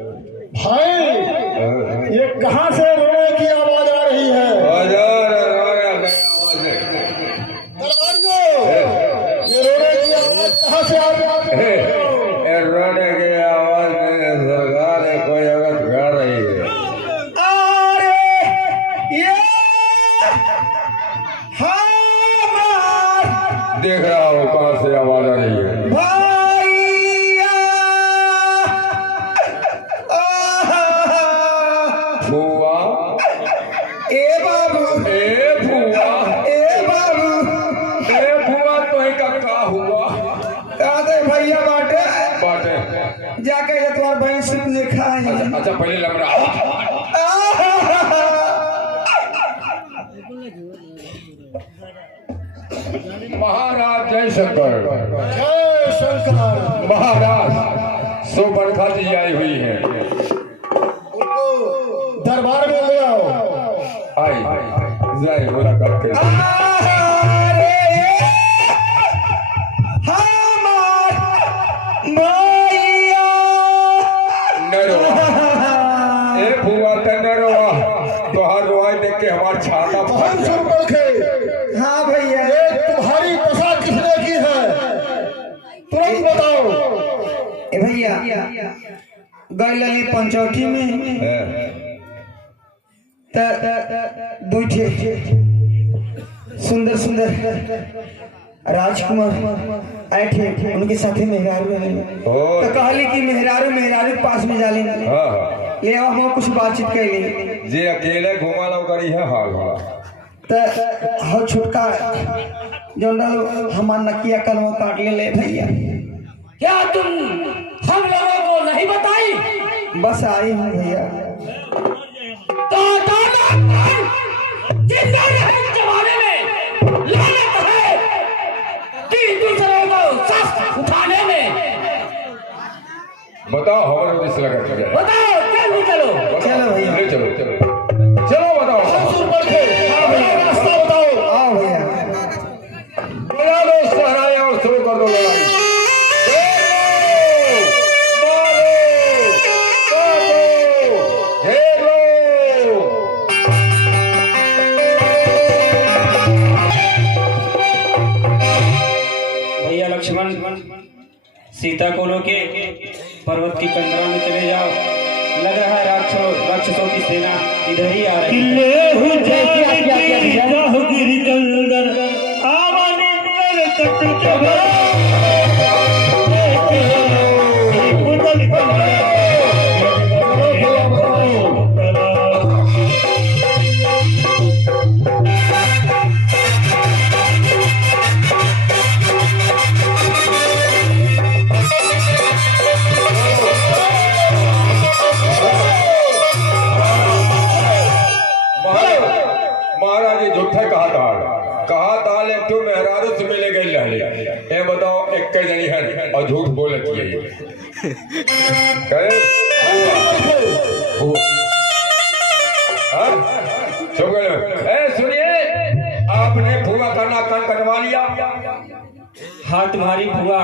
भाई ये कहाँ से रोने की आवाज आ रही है? ये रोने की आवाज कहाँ से आ रही है? रोने की आवाज में सरकार है, कोई औरत गा रही है। अरे ये देख रहा हूँ कहाँ से आवाज आ रही है। फुआ ए बाबू, ए फुआ, ए बाबू, ए फुआ तो ही का हुआ कहते भैया बाटे बाटे जाके ये तुम्हार बहन सिर्फ ने खाए। अच्छा पहले लग रहा महाराज जय शंकर। जय शंकर। महाराज सुपर्णखा जी आई हुई है, उनको दरबार में ले आओ। आई जाए मुलाकात करें। ए फुआ तनरवा तोहार रोआई देख के हमार छाता फट गया। हाँ भैया, ये तुम्हारी दशा किसने की है? तुरंत बताओ। ए भैया गई पंचौटी में बैठे सुंदर सुंदर राजकुमार आए थे, उनके साथे मेहरारू तो कहली कि मेहरारू मेहरारू पास में जाले ले आओ, हम कुछ बातचीत कैली। जे अकेले घुमा लो करी है हाल हो छुटका जो हमार नकिया कलवा काट ले भैया। क्या तुम हम लोगों को नहीं बताई? बस आई हूँ भैया। तो जिंदा रहने जमाने में लानत है कि दूसरों को सख्त उठाने में। बताओ हमारे उद्देश लगा क्या? बताओ जल्दी चलो। चलो भैया, ले चलो चलो चलो बताओ। रास्ता बताओ। आओ भैया, बुला लो सहराए और शुरू कर दो लड़ाई। भैया लक्ष्मण सीता को लोके पर्वत की कंदरा में चले जाओ। लग रहा है राक्षसों की सेना इधर ही आ रही महाराज ये झूठा कहा था ले तू मेहरारू से मिले गई लहले। ए बताओ एक के जनी है और झूठ बोलत है करे ए सुनिए, आपने फुआ का नाक कटवा लिया। हाँ तुम्हारी फुआ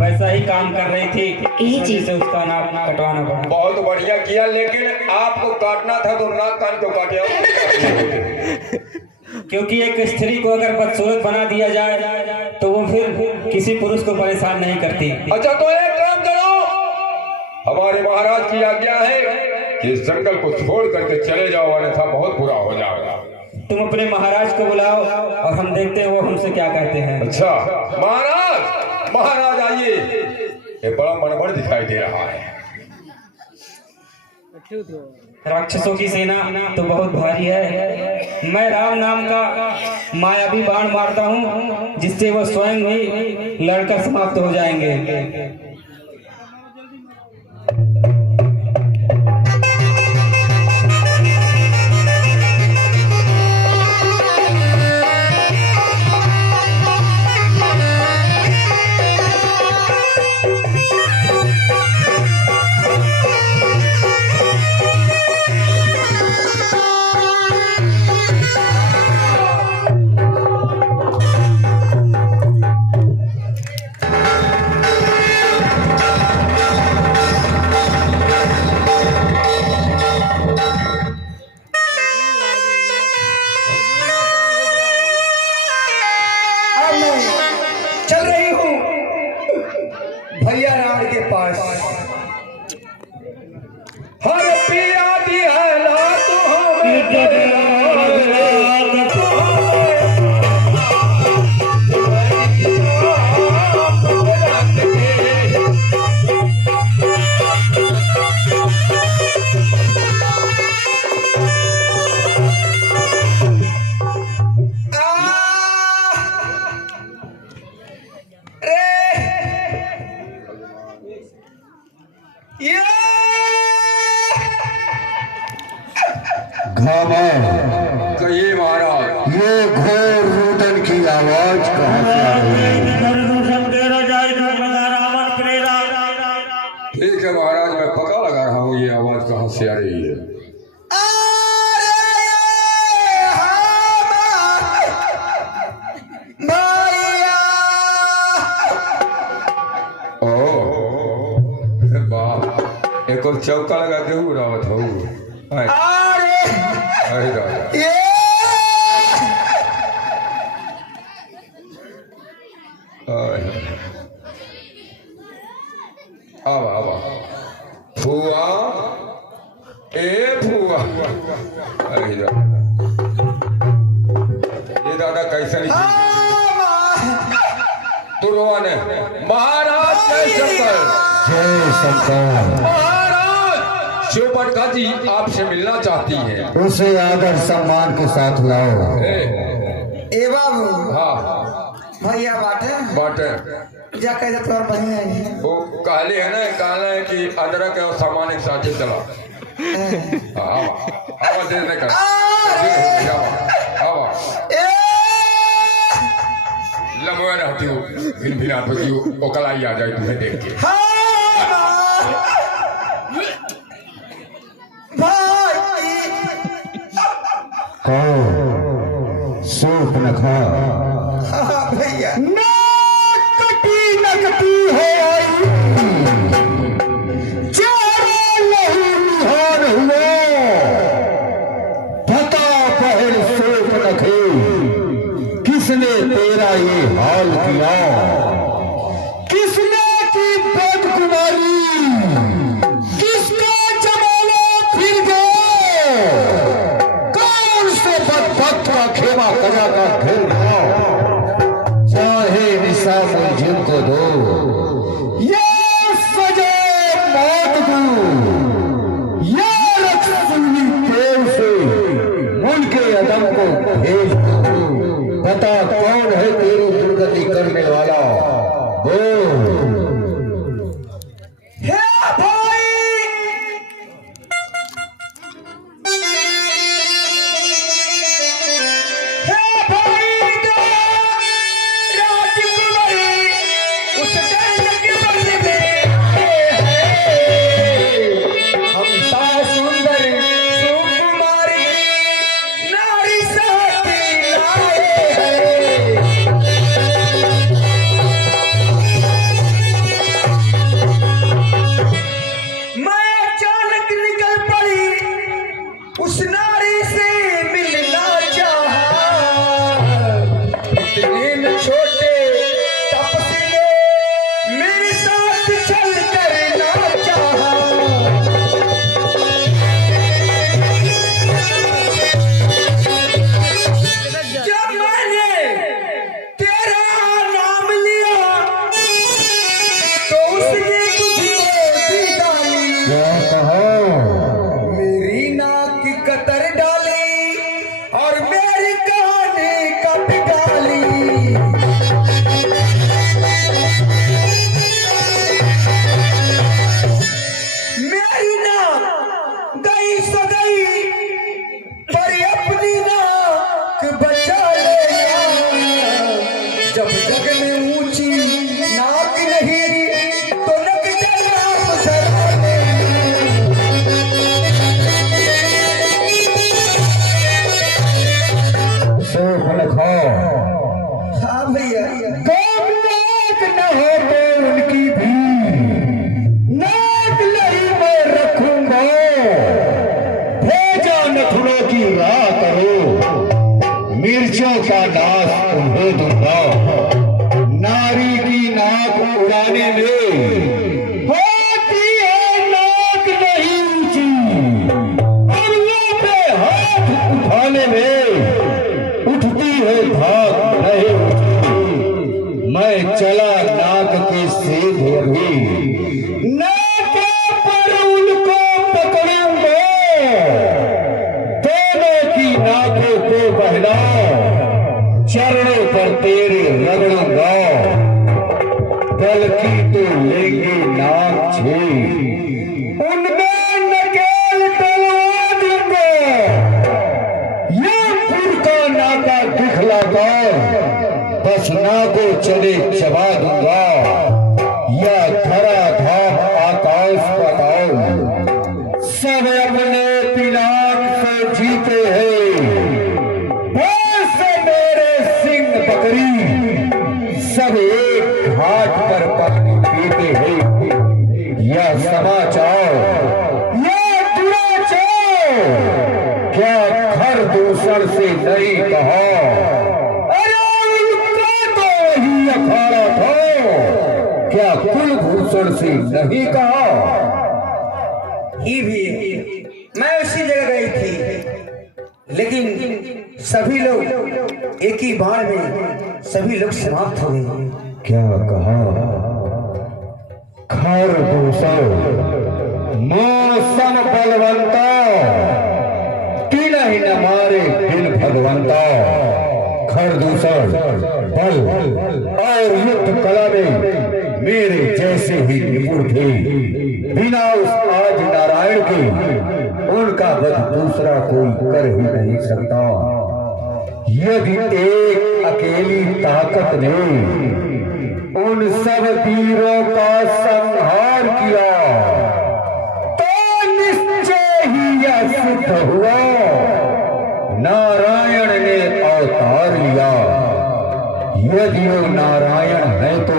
वैसा ही काम कर रही थी, इसी से उसका नाक कटवाना पड़ा। बहुत बढ़िया किया, लेकिन आपको काटना था तो नाक कान क्यों काटे? क्योंकि एक स्त्री को अगर बदसूरत बना दिया जाए तो वो फिर किसी पुरुष को परेशान नहीं करती। अच्छा तो एक काम करो, हमारे महाराज की आज्ञा है कि इस जंगल को छोड़ करके चले जाओ, अन्यथा बहुत बुरा हो जाएगा। तुम अपने महाराज को बुलाओ और हम देखते हैं वो हमसे क्या कहते हैं। अच्छा महाराज, महाराज आइए, ये बड़ा मनोहर दिखाई दे रहा है। राक्षसों की सेना तो बहुत भारी है। मैं राम नाम का मायावी बाण मारता हूँ जिससे वो स्वयं ही लड़कर समाप्त हो जाएंगे। घामा कहिए महाराज। ये घोर रुदन की आवाज कहाँ से आ रही है? ठीक है महाराज, मैं पता लगा रहा हूँ ये आवाज कहाँ से आ रही है। एक और चौका लगा के हूँ रावत हो। अरे राजा आवा आवा फुआ ए फुआ। अरे ये दादा कैसा नहीं तुरवा ने महाराज जय शंकर। जय शंकर। महाराज शिवपटका जी आपसे मिलना चाहती हैं। उसे आदर सम्मान के साथ लाओ। ए बाबू। हाँ भैया बाटे बाटे जा कह तोर बहन है वो कहले है ना, कहले है कि अदरक और सामान एक साथ ही चला। हाँ आवा देर नहीं कर आवा लम्बे रहती हूँ भिन भिन आती हूँ ओकलाई आ जाए तुम्हें देख के। सूप न खा भैया नकटी नकटी हो आई चारा लहू निहार हुआ पता पहल सूप न खे किसने तेरा ये हाल किया? किसने की बदकुमारी? किसका जमाना फिर गया? कौन से बदभक्त का खेमा कजा का घेर गया? चाहे चले चबा दूंगा, या धरा धाम आकाश पाताल, सब अपने पिनाक से जीते हैं। वैसे मेरे सिंह बकरी सब एक घाट पर पानी पीते हैं। यह समाचार, यह दुराचार क्या खर दूषण से नहीं कहा? अरे उनका तो ही अखाड़ा था, क्या कुलभूषण से नहीं कहा? ही भी मैं उसी जगह गई थी, लेकिन सभी लोग एक ही बार में सभी लोग समाप्त हो गए। क्या कहा? खर दूषण मौसम बलवंता, तीन ही न मारे बिन भगवंता। खर दूषण बल और युद्ध कला में मेरे जैसे ही निपुण थे। बिना उस आज नारायण के उनका वध दूसरा कोई कर ही नहीं सकता। यदि एक अकेली ताकत ने उन सब वीरों का संहार किया तो निश्चय ही यह सिद्ध हुआ नारायण ने अवतार लिया। यदि वो नारायण है तो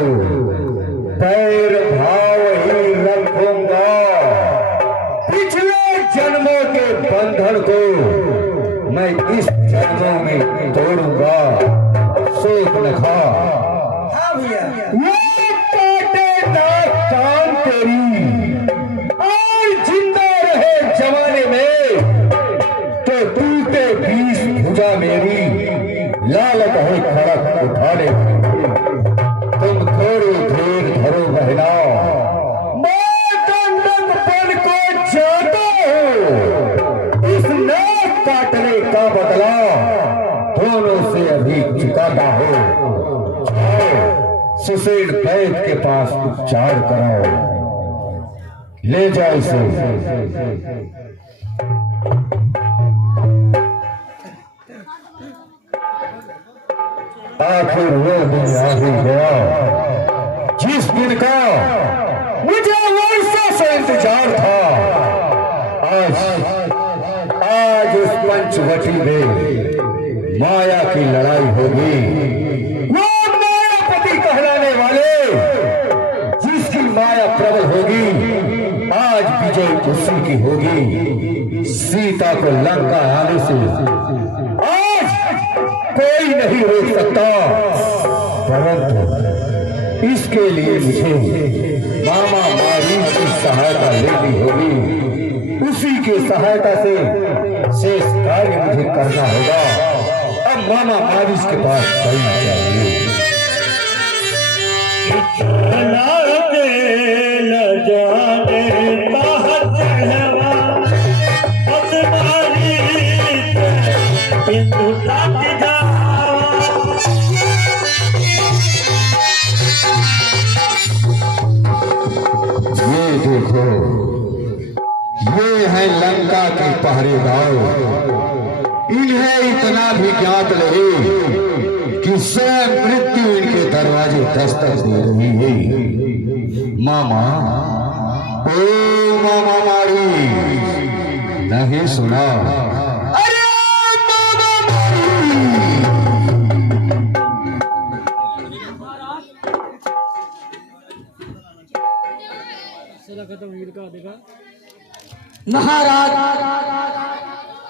पैर भाव ही रखूंगा। पिछले जन्मों के बंधन को मैं इस जन्मों में तोड़ूंगा। सोच न खा। हाँ भैया, ये कांटेदार कान तेरी और जिंदा रहे जमाने में तो टूटे 20 भुजा मेरी लालत है खड़क उठा ले। तुम थोड़ी देर धरो बहना, मैं दंडक बन को जाता हूँ। इस नाक काटने का बदला दोनों से अभी चुकाता हूँ। सुशील वैद्य के पास उपचार कराओ, ले जाओ इसे। आखिर वो दिन आ ही गया जिस दिन का मुझे वर्षों से इंतजार था। आज उस पंचवटी में माया की लड़ाई होगी। वो मायापति कहलाने वाले जिसकी माया प्रबल होगी, आज विजय उसी की होगी। सीता को लंका आने से आज कोई नहीं रोक सकता, परंतु इसके लिए मुझे मामा मारीच की सहायता लेनी होगी। उसी की सहायता से शेष कार्य मुझे करना होगा। अब मामा मारीच के पास चलना चाहिए। ये देखो, ये है लंका के पहरेदार। इन्हें इतना भी ज्ञात रहे कि स्वयं मृत्यु इनके दरवाजे दस्तक दे रही है। मामा, ओ मामा मारी, नहीं सुना? अरे मामा मारी! महाराज,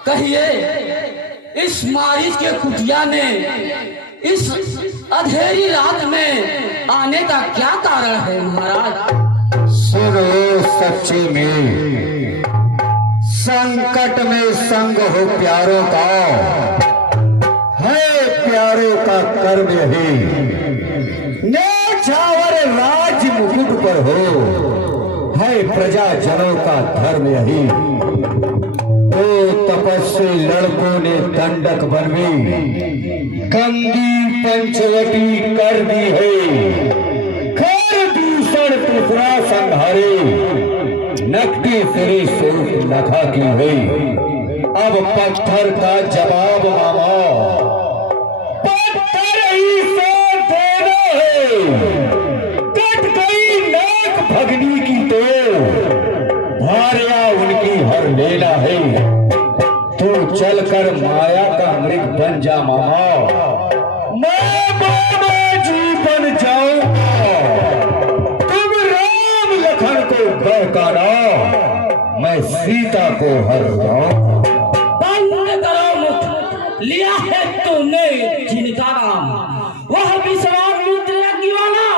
कहिए इस मारीच के कुटिया में इस अंधेरी रात में आने का क्या कारण है महाराज? सुनो, सच्चे में संकट में संग हो प्यारों का, है प्यारों का कर्म यही। न्याछावर राज मुकुट पर हो, है प्रजाजनों का धर्म यही। तो तपस्वी लड़कों ने दंडक बनवी गंगी पंचवटी कर दी है। खर दूषण त्रिपुरा संहारे, नकटी सिरी सूट नखा की हुई। अब पत्थर का जवाब मामा, पत्थर ही से देना है। लेना है तू चलकर माया का मृग बन जा मामा, मैं बाबा जी बन जाऊंगा। तुम राम लखन को बहकाना, मैं सीता को हर जाऊंगा। बंद करो मुख, लिया है तुमने जिनका नाम, वह विश्वामित्र यज्ञवाला,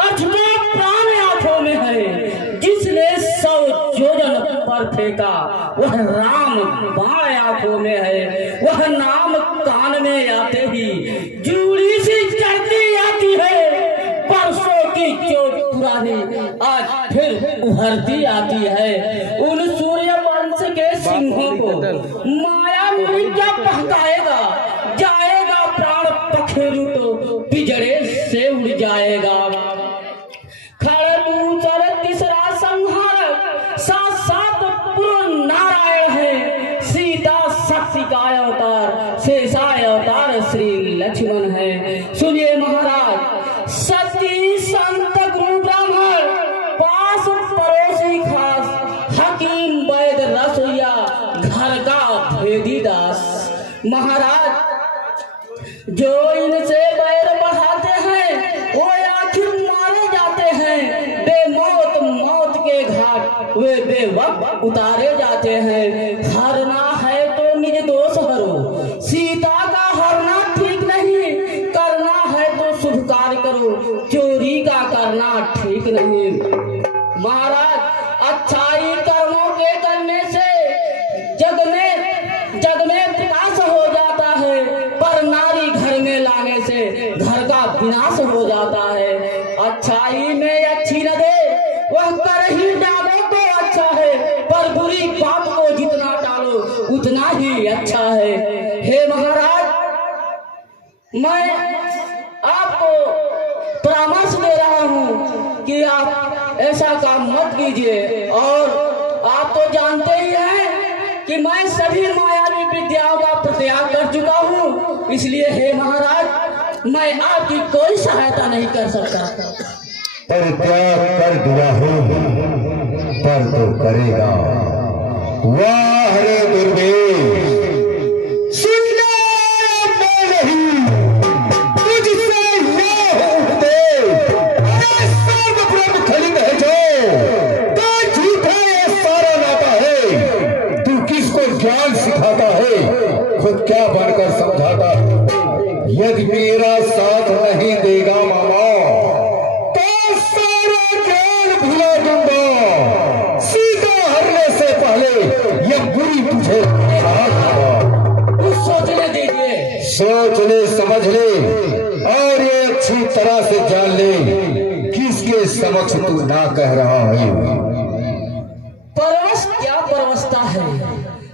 अथवा प्राण आंखों में है, जिसने 100 योजन पर फेंका, वह राम बाण आंखों में है, वह नाम कान में आते ही जूड़ी सी चढ़ती आती है, परसों की चोट पुरानी आज फिर उभरती आती है। उन सूर्य वंश के सिंहों को माया मृग्या पहकाएगा, जाएगा प्राण पखेरु तो बिजड़े से उड़ जाएगा। खरदूसर तीसरा संहारक, साक्षात पूर्ण नारायण है, सीता शक्ति का अवतार, शेषाय अवतार श्री लक्ष्मण है। सुनिए महाराज, सती संत गुरु ब्राह्मण, पास पड़ोसी खास, हकीम वैद रसोइया, घर का भेदी दास। महाराज, जो इनसे बैर बढ़ाते हैं वो आखिर मारे जाते हैं, बेमौत मौत के घाट वे बेवक्त उतारे जाते हैं। हरना है तो निज दोष हरो, सीता का हरना ठीक नहीं, करना है तो शुभ कार्य करो, चोरी का करना ठीक नहीं। महाराज, अच्छाई कर्मों के करने से जग में विकास हो जाता है, पर नारी घर में लाने से घर का विनाश हो जाता है। अच्छाई में अच्छी न दे वह कर ही डालो तो अच्छा है, पर बुरी बात को जितना टालो उतना ही अच्छा है। हे महाराज, मैं आपको परामर्श दे रहा हूँ कि आप ऐसा काम मत कीजिए, और आप तो जानते ही हैं कि मैं सभी मायावी विद्याओं का प्रत्याग कर चुका हूँ, इसलिए हे महाराज, मैं आपकी कोई सहायता नहीं कर सकता। परित्याग कर दिया हो पर तो करेगा। वाह रे दुर्गे, सुनना मैं नहीं, तुझसे न उठते, अरे सर्वप्रथम खलित है जो, तो झूठा ये सारा नाता है। तू किसको ज्ञान सिखाता है, खुद क्या बनकर समझाता है। यदि मेरा साथ नहीं देगा मामा, तो सारा ज्ञान भुला दूंगा। सीता हरने से पहले यह बुरी तुझे सोचने दीजिए, सोच ले, समझ ले, और ये अच्छी तरह से जान ले किसके समक्ष तू ना कह रहा है। परवश क्या परवशता है,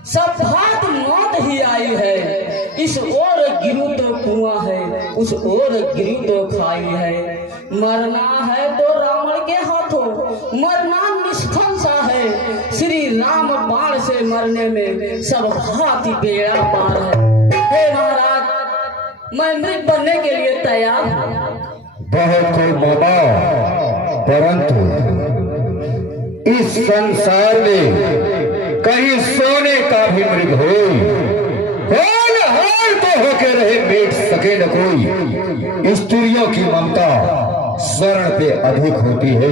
सब भात मौत ही आई है, इस ओर गिरू तो कुआं है, उस ओर गिरू तो खाई है। मरना है तो रावण के हाथों, मरना निष्फल सा है, श्री राम बाण से मरने में सब हाथी बेड़ा पार है। हे महाराज, मैं मृत बनने के लिए तैयार हूँ। बहुत खूब मामा, परंतु इस संसार में कहीं सोने का भी मृग हो, हाल तो होके रहे बैठ सके न कोई। स्त्रियों की ममता स्वर्ण पे अधिक होती है,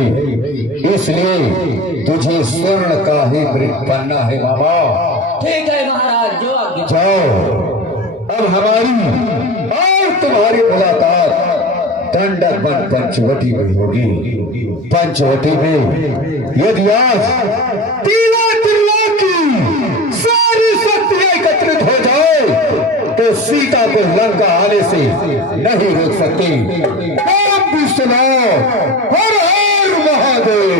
इसलिए तुझे स्वर्ण का ही मृग बनना है मामा। ठीक है महाराज, जो आज्ञा। जाओ, अब हमारी और तुम्हारी मुलाकात दंडक वन पंचवटी में होगी। पंचवटी में यदि आज तीला की सारी शक्तियां एकत्रित हो जाए तो सीता को लंका आने से नहीं रोक सकती। ओम विष्णु, हर हर महादेव।